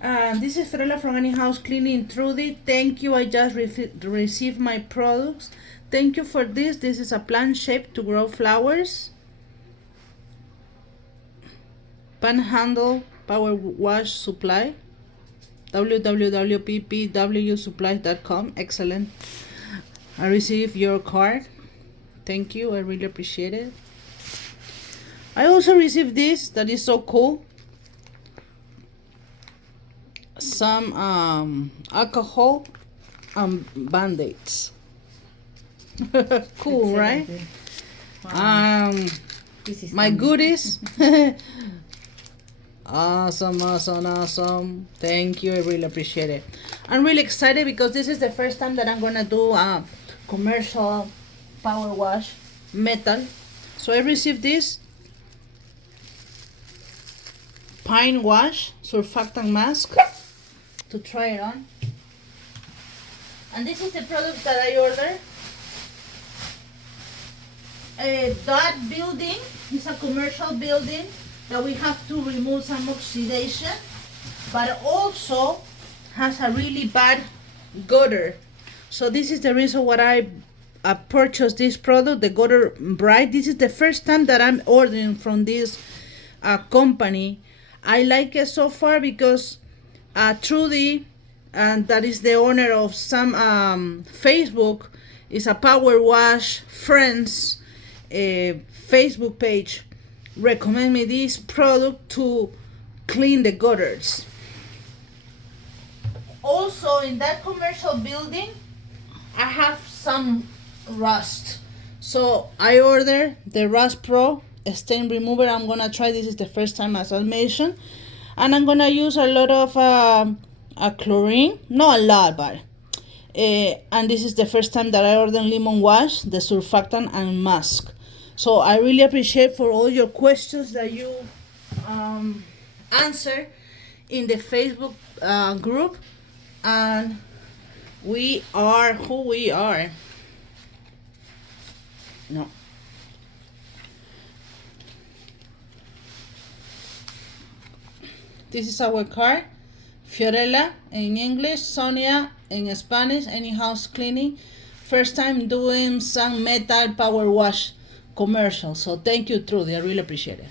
This is Fiorella from Any House Cleaning. Trudy, thank you. I just received my products. Thank you for this. This is a plant shape to grow flowers. Panhandle Power Wash Supply. www.ppwsupply.com. Excellent. I received your card. Thank you. I really appreciate it. I also received this that is so cool. Some alcohol and band-aids. Cool, right? Wow. This is my goodies. Awesome. Thank you. I really appreciate it. I'm really excited because this is the first time that I'm gonna do a commercial power wash metal. So I received this pine wash surfactant mask to try it on. And this is the product that I ordered. That building is a commercial building that we have to remove some oxidation, but also has a really bad gutter. So this is the reason why I purchased this product, the Gutter Bright. This is the first time that I'm ordering from this company. I like it so far because Trudy, and that is the owner of some Facebook, is a Power Wash Friends Facebook page, recommend me this product to clean the gutters. Also, in that commercial building, I have some rust. So I ordered the Rust Pro stain remover. I'm gonna try this. Is the first time, as I mentioned, and I'm gonna use a lot of chlorine, not a lot, but and this is the first time that I ordered lemon wash, the surfactant and mask. So I really appreciate for all your questions that you answer in the Facebook group, and we are who we are. No. This is our card. Fiorella in English, Sonia in Spanish, Any House Cleaning. First time doing some metal power wash commercial. So thank you, Trudy. I really appreciate it.